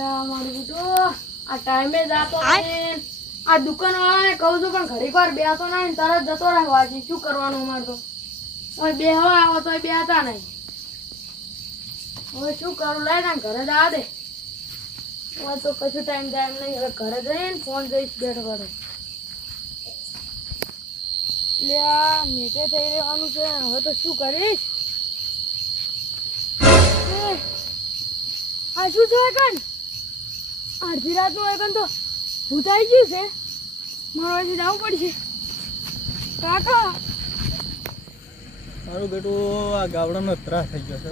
મારું બેટું આ ટાઈમે જાતો નહીં. આ દુકાનવાળાને કહું છું પણ ઘડીક વાર બેસો નહીં તરત જતો રહેવા છે. શું કરવાનું અમારે તો હવે બેહવા આવો તો બેહતા નહીં. હવે શું કરું લે ને ઘરે જવા દે. હવે તો કશું ટાઈમ નહીં. હવે ઘરે જઈને ફોન જઈશ બેઠો બેઠો. લે આ નેટે થઈ રહેવાનું છે. હવે તો શું કરીશ? આ શું છે કન? અડધી રાતનું હોય કન તો ભૂત આવી ગયું છે. મારે જવું પડશે. કાકા મારું બેટું આ ગાવડાનો ત્રાસ થઈ ગયો છે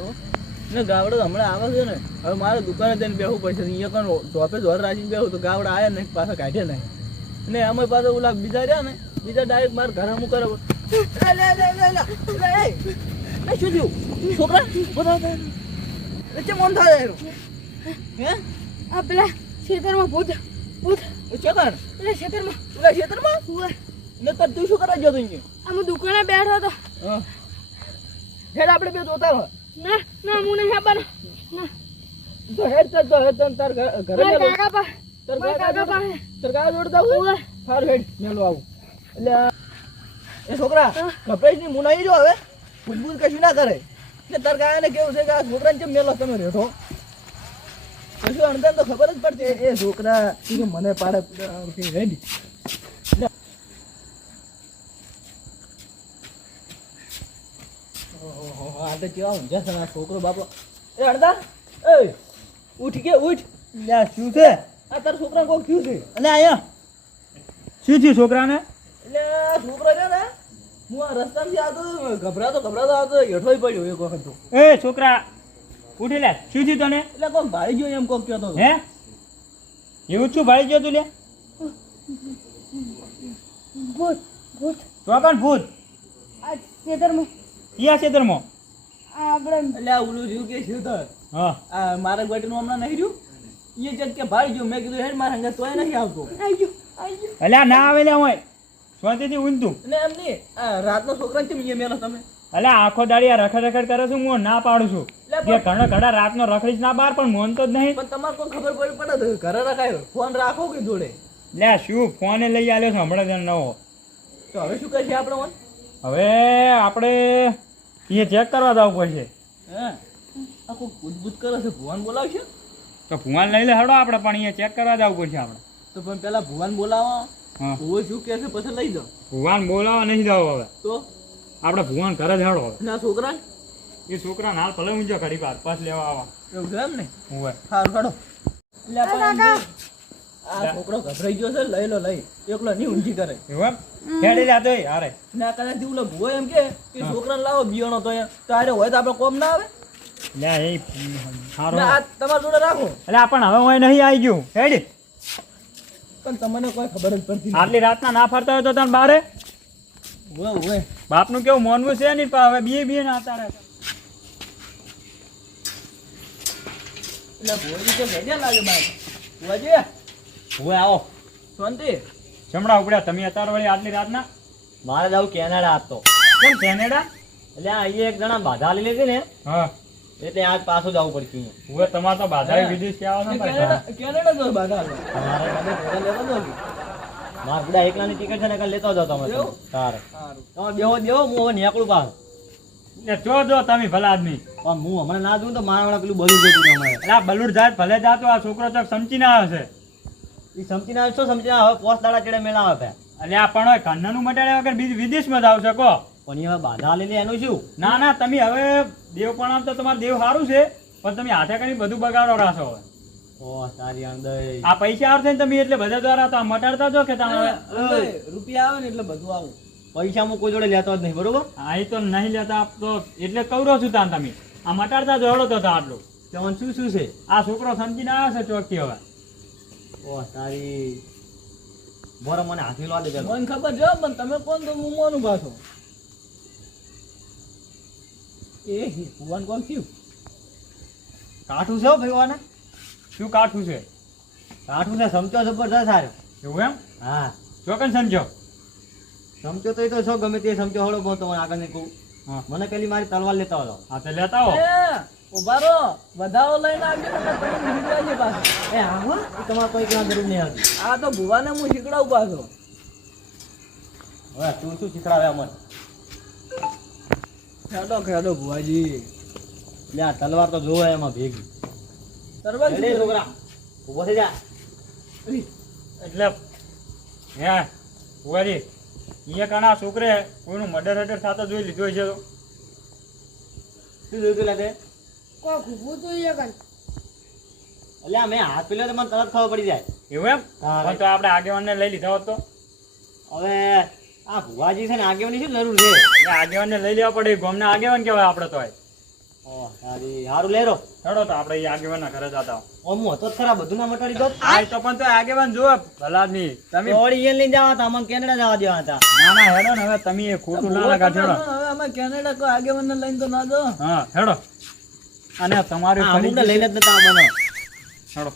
ને. ગાવડો હમણાં આવે છે ને, હવે મારે દુકાને જઈને બેસવું પડશે. અહીંયા કણ ધોપે ધોર રાખીને બેસું તો ગાવડા આવ્યા ને પાછા કાઢે નહીં. ને અમે પાછા ઓલા બીજા રહ્યા ને, બીજા ડાયરેક્ટ મારે ઘર અમુક કરે. શું થયું છોકરા? બધા મન થાય હે? આ પેલા ખેતરમાં ભૂત ભૂત ચોકર પેલા ખેતરમાં પેલા ખેતરમાં ને તાર તું શું કરવા ગયો તો અહીંયા? હું દુકાને બેઠો હતો. હેડ આપણે બે જોતા રહો. ના ના હું નહીં આપવાનો. ના તો હેડ ચાલ, તો હેડ તાર ઘરે કાકા પાસે તાર ગાય જોડતા હું સારું હેડ મેલો આવું. એટલે એ છોકરા કપડે ની મુનાઈ જો હવે ભૂતભૂત કશું ના કરે. ને તાર ગાય ને કેવું છે કે આ છોકરાને કેમ મેલો તમે રેઠો કશું અણધાન તો ખબર જ પડતી. એ છોકરા મને પાડે હેડ. આ તો કેવા ઊંઝા છે આ છોકરો બાપો. એ અણધા એ ઉઠ કે ઉઠ. લ્યા શું છે? આ તારા છોકરા કોક થયું છે? અને આયા શું થયું છોકરાને? એટલે આ છોકરો છે ને, હું આ રસ્તામાંથી આવતો ગભરાતો આવતો હેઠોય પડ્યો એક વખત તો. એ છોકરા ઉઠી લે. શું થયું તને? એટલે કોક ભાઈ ગયો એમ કોક કહેતો હતો. હે એવું શું ભાઈ ગયો તું? લે ભૂત ભૂત ચોકન ભૂત આ ખેતરમાં ક્યાં ક્ષેત્રમાં? આપણે એટલે આ ઓલું રહ્યું કે શું થયું? હા આ મારા ગોટીનું હમણાં નહીં રહ્યું એ જગ કે ભાઈ ગયો. મેં કીધું હેડ મારા હંગા તોય નહીં આવતો. આવી ગયું. અલ્યા ના આવે લે હોય શાંતિથી ઊંધું. અને એમ નહીં આ રાતનો છોકરાને કેમ અહીંયા મેલો તમે? અલ્યા આખો દાડી આ રખડ રખડ કરે છું. હું ના પાડું છું એટલે કે ઘણા રાતનો રખડીશ ના બહાર, પણ મોન તો જ નહીં. પણ તમારે કોઈ ખબર પડી પડે તો ઘરે રખાયો ફોન રાખો કે જોડે. લે શું ફોને લઈ આવ્યો છું હમણાં જ નવો. તો હવે શું કરીએ આપણે ફોન? હવે આપણે એ ચેક કરવા જવું પડશે. હે આ કોઈ પૂછબૂછ કરે છે? ભુવાન બોલાવશે તો ભુવાન લઈ લે હડો આપણે, પણ એ ચેક કરવા જવું પડશે આપણે. તો પણ પેલા ભુવાન બોલાવો. હા ભુવો શું કહે છે પછી લઈ જાઓ. ભુવાન બોલાવા નહીં જવું હવે. તો આપણે ભુવાન ઘરે જ હડો હવે. ના છોકરા એ છોકરાને હાલ ભલે ઊંઝો ઘડી વાર પાસ લેવા આવા. એવું છે એમ ને? હોય સારું કાઢો. એટલે આ છોકરો ગભરાઈ ગયો છે. લઈ લો લઈ એકલો નહીં ઊંઝી કરે. એવું એમ ખેડી લે તો હારે ના કદાચ ઓલો ભુવો એમ કે છોકરાને લાવો બિયાણો તો તારે હોય તો આપણે કોમ ના આવે. લે એ સારું ના આ તમારા જોડે રાખો. એટલે પણ હવે હું નહીં આવી ગયું હેડી. પણ તમને કોઈ ખબર જ પડતી આટલી રાતના ના ફરતા હોય તો તને બારે હોય. બાપનું કેવું મોનવું છે નહીં, પણ હવે બે ના હતા એટલે ભુવાજી તો ભેગ્યા લાગે બાર. ભુવાજી હોય આવો શાંતિ. જમણા ઉપડ્યા તમે અત્યારે વળી આટલી રાતના? મારે જવું કેનેડા હતો. કેમ કેનેડા? એટલે અહીંયા એક જણા બાધા લીધી હતી ને, હા એટલે આજ પાછું જવું પડશે. હવે તમારે તો બાધાએ વિદેશ કેવા છે ને ભાઈ. કેનેડા તો બાધા આવે. મારે તમે ઘોડા લેતો હતો કે? મારા બધા એકલાની ટિકિટ છે ને કાલે લેતો જાવ તમે. એવું? તારે સારું. તમે દેવો હું હવે નીકળું પાછું. એ જો તમે ભલા આદમી. પણ હું હમણાં ના જોઉં તો મારા વાળા પેલું બધું જોતું અમારે. એટલે આ બલુડ જાત ભલે જાતો આ છોકરો ચોક સમજીને આવે છે. એ સમજીને આવે છો સમજીને હવે પોસ્ટ દાડા ચડે મેળા આવે. એટલે આ પણ હોય કાનનું મટાડ્યા વગર બીજી વિદેશમાં જ આવશે કહો. પણ એ હવે બાધા લીધી એનું શું? ના ના તમે હવે દેવ પણ તો તમારું દેવ સારું છે, પણ તમે હાથે કરી બધું બગાડો રાખો હવે. ઓ તારી અંદર આ પૈસા આવશે ને તમે એટલે બધા દ્વારા તો આ મટાડતા જો કે તમે રૂપિયા આવે ને એટલે બધું આવું. પૈસા હું કોઈ જોડે લેતો જ નહીં બરોબર. આ તો નહીં લેતા તો એટલે કવરો છું તાન તમે આ મટાડતા જોડો તો આટલું. તમને શું શું છે? આ છોકરો સમજીને આવે છે ચોકથી હવે. ઓ તારી બોરો મને હાથી લો દે. મને ખબર છે પણ તમે કોણ તો હું મોનું પાછો. એ ભુવાન કોણ થયું? કાઠું છે ભાઈ. શું કાઠું છે? કાઠું છે સમજો જબરદસ્ત સારું. એવું એમ? હા ચોકન સમજો. સમજો તો એ તો છો ગમે તે સમજો હળો બહુ તમારે આગળ ને કહું. હા. મને પેલી મારી તલવાર લેતા આવો. હા તે લેતા આવો. ઉભા રહો વધાવો લઈને આવજો ને તમે શીખડાવજો પાછું. એ હા હો, એ તમારે કોઈ કહેવાની જરૂર નહીં આવતી. આ તો ભુવાને હું શીખડાવું પાછો. હવે તું શું શીખડાવે અમને? ખેડો ભુવાજી. લે આ તલવાર તો જોવે એમાં ભેગી. તરવાર રેડી છોકરા, ઊભો થઈ જા. એટલે હે ભુવાજી અહીંયા કાના છોકરે કોઈનું મર્ડર હર્ડર થતા જોઈ લીધો છે તો શું જોયું તું લે તે? કોઈ ખૂબું જોઈએ કઈ. અલ્યા મેં હાથ પેલો તો મને તરત ખબર પડી જાય. એવું એમ હા. પણ તો આપણે આગેવાનને લઈ લીધા હોત તો હવે આ ભુવાજી છે ને આગેવાની શું જરૂર છે? એટલે આગેવાનને લઈ લેવા પડે ગામના આગેવાન કહેવાય આપણે તો ઓહ, હારું લેરો. ચડો તો આપણે એ આગેવાનના ઘરે જતા ઓમ હું હતો જ ખરા, બધું ના મટાડી દો. આ તો પણ તો આગેવાન જોવે ભલા નહીં તમે વળી એને લઈને જવા હતા, અમને કેનેડા જવા દેવા હતા. ના ના હેડો ને હવે તમે એ ખોટું ના લગાડજો હેડો. હવે અમે કેનેડા કોઈ આગેવાનને લઈને તો ના દો. હા હેડો અને તમારી આ ફરી અમુકને લઈને જ નતા આવવાના. હેડો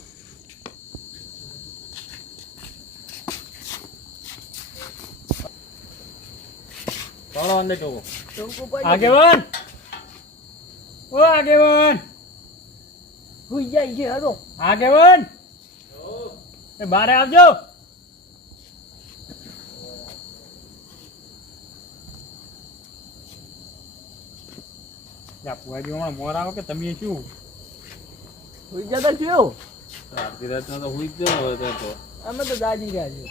ચાલો અંદર જોવો ટોકો પાડી આગેવાન ઓ આગેવાન હુઈ જાય છે હરો. આગેવાન એ બારે આવજો યા પુઆજી હમણાં મોર આવો કે તમે શું હુઈ જતા છું. આખી રાતનો તો હુઈ જ ગયો હવે તો. અમે તો જાજી ગયા છે.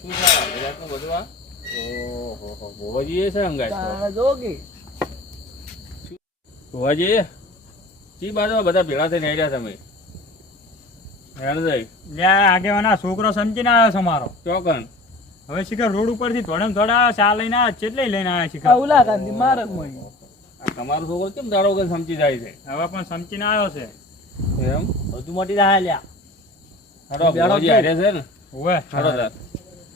શું છે આખી રાતનું બધું આ? ઓહો, ભુવાજી એ છે અંગાત તો. તાણે જો કે ભુવાજી, શી બાજુ બધા ભેળા થઈને આવ્યા તમે? હેણ જાય. લ્યા આગેવાન આ છોકરો સમજીને આવ્યો છે મારો ચોકન. હવે શિખર રોડ ઉપરથી થોડા થોડા ચા લઈને આવ્યા ચેટલી લઈને આવ્યા શિખર ઉલા કાંધી મારક મળી. આ તમારો છોકરો કેમ દાડો વગર સમજી જાય છે? હવે પણ સમજીને આવ્યો છે એમ? બધું મોટી રાહ લ્યા. હાડો ભુવાજી હારે છે ને? ઓવે હાડો તાર.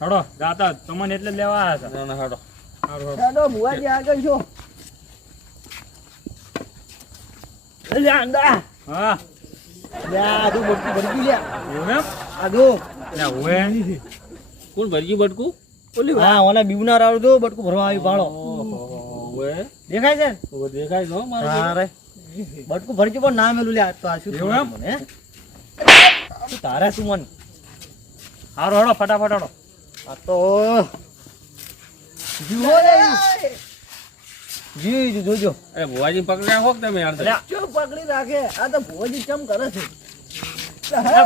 હડો જાતા તમને એટલે જ લેવા આવ્યા ના, ના, હાડો. હતા હારું, હારું. ચાલો ભુવાજી આગળ છો. લ્યા અંદા. હા લ્યા, આ જો બટકું ભરી ગયું લ્યા. એવું એમ આ જો. લ્યા ઓવે કોણ ભરી ગયું બટકું? હા, ઓને બીવના રાવ જો બટકું ભરવા આવી ભાળો. ઓવે. દેખાય છે ને? ઓવે દેખાય છે હો મારો હા છોકરો. રે. બટકું ભરી ગયું પણ ના મેલું લ્યા. તો આ શું એવું એમ? મને, હે? શું તારે શું મન? હારું હડો ફટાફટ હડો આ તો જીવો રે. જી જોજો. એ ભુવાજી પકડ્યા હોક તમે યાર. લ્યા. ચો પકડી રાખે. આ તો ભુવાજી ચમ કરે છે.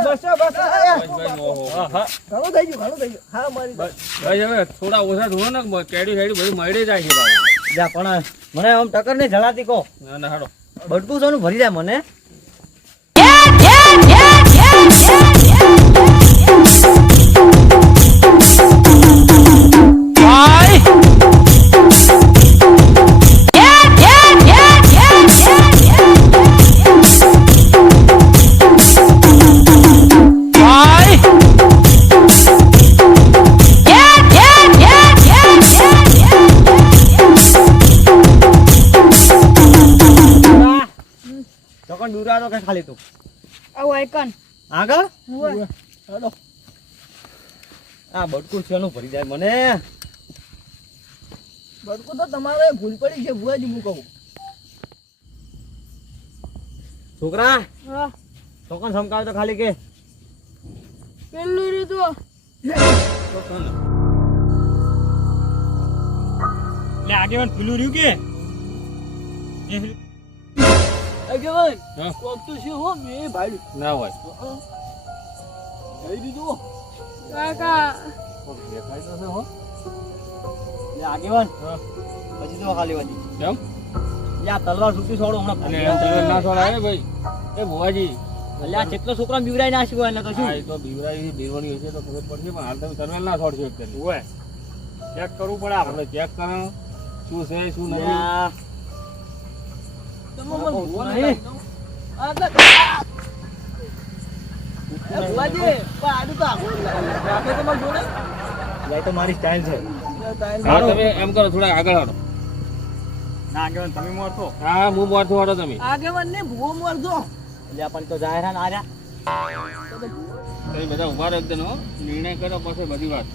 બસો બસો. ભાઈ, ઓહો. હા હા ઘણું થઈ ગયું ઘણું થઈ ગયું. હા મારી ભાઈ હવે થોડા ઓછા ધોવો ને કેડી સાઈડ બધું મળી જાય છે ભાઈ. લ્યા પણ મને આમ ટક્કર નહીં જલાતી કહો. ના, ના, હાડો. બટકું સોનું ભરી જાય મને. ચોકન દૂરા તો કઈ ખાલી તું આવું આઈકન. આગળ હાલો. આ બટકું શેનું ભરી જાય મને. બટકું તો તમારે ભૂલ પડી છે ભુવાજી હું કહું. છોકરા હા ચોકન સમકાવ તો ખાલી કે પેલું રીતું ચોકન. લે આગેવાન પેલું રહ્યું કે એ આગેવાન હા. કોક તો છે હો મે ભાઈ. ના હોય. જઈ દીધું. કાકા દેખાય તો છે હો. લે આગેવાન હા. પછી તો ખાલી વાજી કેમ? લ્યા તલવાર છૂટી છોડો એટલે હમણાં. એમ તમે ના છોડાય ભાઈ. એ ભુવાજી, લ્યા જેટલો છોકરા બીવરાઈ નાખ્યો એટલે તો શું. હા, એ તો બીવરાઈ બીવવાની હશે તો ખબર પડશે પણ હાલ તમે તરવેલ ના છોડશો એકદમ. ઓવે ચેક કરવું પડે આપણે આપણે ચેક કરો શું છે શું નથી. લ્યા, તમે મને ભુવા નહીં. આ તો એ ભુવાજી પણ આડું તો આખું રાખે તમારે જોડે. લ્યા, એ તો મારી સ્ટાઇલ છે. હા, તમે એમ કરો થોડા આગળ હાડો. ના આગેવાન તમે મોરતો હા, હું મોરતો હાડો તમે. આગેવાન ને ભૂવો મારજો. લ્યા પણ તો જાહેર આ રહ્યા. તમે બધા ઉભા રહો એકદમ હો. નિર્ણય કરો પછી બધી વાત.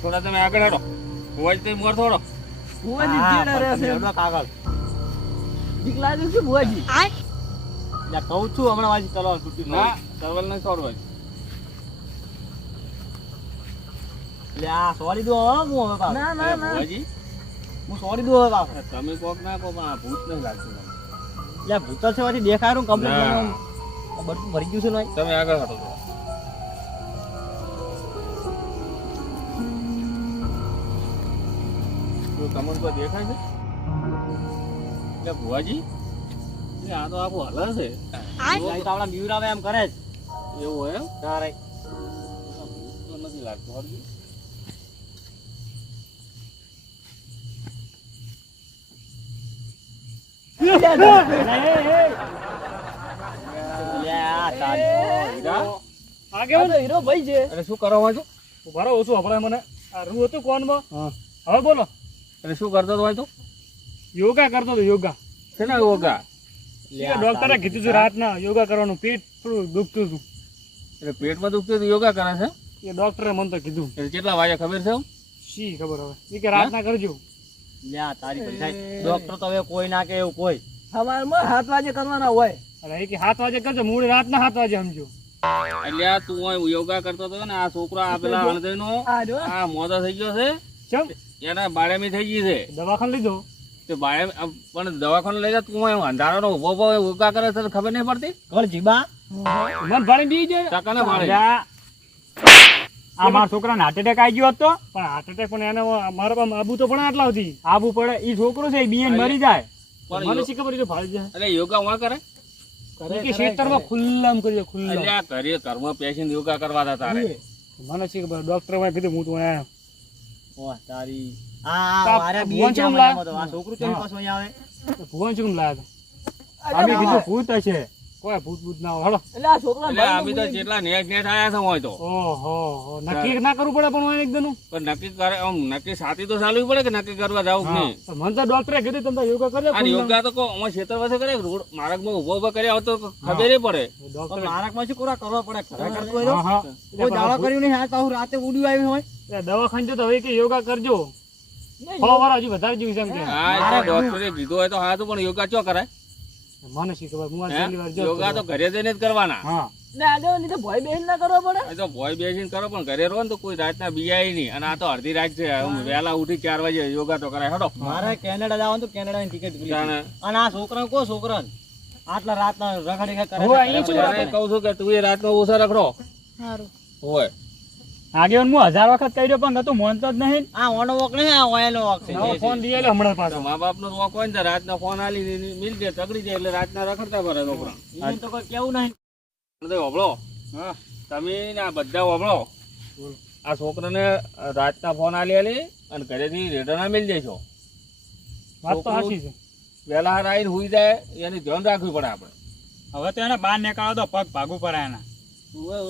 થોડા તમે આગળ હાડો. ભુવાજી તમે મોરતો હાડો. ભુવાજી હા, ચેડા રહે પણ છે. તમે કાગળ બીક લાગે છે ભુવાજી. એટલે કહું છું હમણાં વાજી તલવાર તૂટી ના તરવલ નહીં છોડવા એટલે આ સોરી દો હવે હું હવે પાછો. ના ના ના ભુવાજી હું સોરી દો હવે પાછો. તમે કોક ના કહો પણ આ ભૂત નહીં લાગતું મને. એટલે ભૂતર છે વાથી દેખાયું ના. કમ્પ્લીટ બધું ભરી ગયું છે ને ભાઈ. તમે આગળ હતો તો તમને તો દેખાય છે એટલે ભુવાજી એટલે આ તો આખું હલે છે તો આપણા બીવરાવે એમ કરે જ એવું હોય એમ તારે ભૂત તો નથી લાગતું હરજી. એટલે આ તારી હીરા? આ કેવો તો હીરો ભાઈ છે. એટલે શું કરવા છો ઉભા રહો, ઓછું હભળાય મને. આ રૂ હતું કોનમાં. હા. હવે બોલો. એટલે શું કરતો હતો તું યોગા કરતો હતો, યોગા. શેના યોગા ડોક્ટરે કીધું હતું રાતના યોગા કરવાનું, પેટ થોડું દુખતું હતું. એટલે પેટમાં દુખતું હતું યોગા કરે છે એ ડોક્ટરે મને તો કીધું. એટલે કેટલા વાગે ખબર છે શી ખબર હવે. એ કે રાતના કરજો. લે આ તારી પૈસા ડોક્ટર તો હવે કોઈ ના કે એવું કોઈ સવારમાં 7 વાગે કરવાના હોય. અરે એ કે 7 વાગે કરજો, મૂળ રાતના 7 વાગે સમજો. એટલે આ તું અહીં યોગા કરતો હતો ને આ છોકરો આ પેલા હળદઈનો આ મોદો થઈ ગયો છે ચમ એના બાળેમી થઈ ગઈ છે દવાખાને લીધો. તે બાળે પણ દવાખાને લઈ જા તું અહીં અંધારાનો ઉભો ઉભો યોગા કરે છે તને ખબર નહીં પડતી કોણ જીબા મન ભાડી બી જાય. ટકાને ભાડે આ મારા છોકરાને હાર્ટ એટેક આવી ગયો હતો. પણ હાર્ટ એટેક પણ એને મારા પાસે આબુ તો પણ આટલા હતી. આબુ પડે ઈ છોકરો છે બી મરી જાય. પણ મને શી ખબર એ તો ભાડી જાય. એટલે યોગા વાં કરે એ કે ખેતરમાં ખુલ્લામ કરીએ, ખુલ્લામ. એટલે આ ઘરે ઘરમાં પેશન્ટ યોગા કરવા હતા તારે મને શી ખબર, ડોક્ટરે મને કીધું હું તો અહીંયા. ઓહ તારી તો આ આ વારા બી ભુવન ક્યાં ચમ લાયા? મજામાં તો આ છોકરું કેમ પાછું અહીંયા આવે ભુવન શું કેમ લાયા હતા? અમે કીધું ભૂત હશે. કોઈ ભૂત ભૂત ના હોય. હળો. એટલે અમે તો જેટલા નેટ નેટ આયા છે હોય તો ઓહો, નક્કી ના કરવું પડે પણ હોય એકદમ. પણ નક્કી કરે આમ નક્કી સાથી તો ચાલવી પડે કે નક્કી કરવા જાવ કે નહીં મને તો ડોક્ટરે કીધું તમે યોગા કરજો. અને યોગા તો કહો અમારે ક્ષેત્ર પાસે કરે રોડ માર્ગમાં ઉભો ઉભો કર્યા હોત તો ખબર પડે ડોક્ટરે મારકમાં શું કરવા પડે ખરા કરતું હોય તો? હા, હા. કોઈ દાવા કર્યું નહીં આ તો હું રાતે ઉડ્યું આવ્યું હોય દવાખાને જો તો હવે કે યોગા કરજો. 6 વાર હજી વધારે જીવીશ એમ કે. હા એટલે ડોક્ટરે કીધું હોય તો હા તો પણ યોગા ચો કરાય મને શી ખબર, હું આ હે? છેલ્લી વાર જો યોગા તો ઘરે જઈને જ કરવાના હા એ તો ભોય બેસીને કરો પણ ઘરે રહો ને તો કોઈ રાતના બિયાય નહીં અને આ તો અડધી રાત છે વહેલા ઉઠી 4 વાગે યોગા તો કરાય હડો મારે કેનેડા જવાનું તો કેનેડા ની ટિકિટ પેલી જાણે. અને આ છોકરા કો છોકરા આટલા રાતના રખડી કરે હું અહીં છું. તને કહું છું કે તું એ રાતનો ઓછો રખડો હોય આગેવાન હું 1000 વખત કહી દઉં પણ તું માનતો જ નહીં. આ ઓનો વોક નહીં આ ઓયલો વોક છે નવો ફોન લઈ આલ્યો હમણાં પાછો. મા બાપ નો વોક હોય ને તો રાતનો ફોન આલી મિલ જાય તગડી જાય એટલે રાતના રખડતા ફરે છોકરા એને તો કોઈ કેવું નહીં હોબળો તમે ને આ બધા હોબળો આ છોકરાને રાતના ફોન આલી અને ઘરેથી રેટરના મિલ જઈશો વાત તો સાચી છે. વહેલા હાર આવીને હુઈ જાય એની ધ્યાન રાખવી પડે આપણે હવે તો એને બહાર નીકાળો તો પગ ભાગું પડે એના.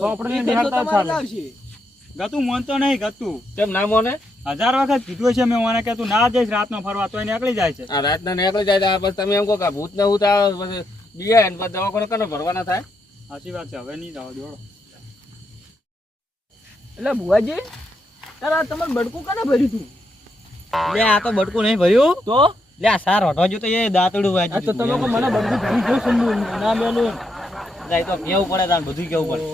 તો આપણે નિહાળતા જ ચાલે. ગતું માનતો નહીં ગતું. કેમ ના મોને 1000 વખત કીધું છે મેં મને કે તું ના જઈશ રાતનો ફરવા તો નીકળી જાય છે. આ રાતના નીકળી જાય તો પછી તમે એમ કહો કે આ ભૂત ને ભૂત આવે પછી બીયા ને પછી દવાખાને કને ભરવાના થાય સાચી વાત છે, હવે નહીં જવા દો. એટલે ભુવાજી તારા તમારે બડકું કને ભર્યું તું? લે આ તો બટકું નહીં ભર્યું તો લે આ સાર હટવાજો તો એ દાંતડું વાંચ્યું આ તો તમે લોકો મને બડકું ભરી ગયું છે. ના મેલું તો કેવું પડે તાર બધું કેવું પડે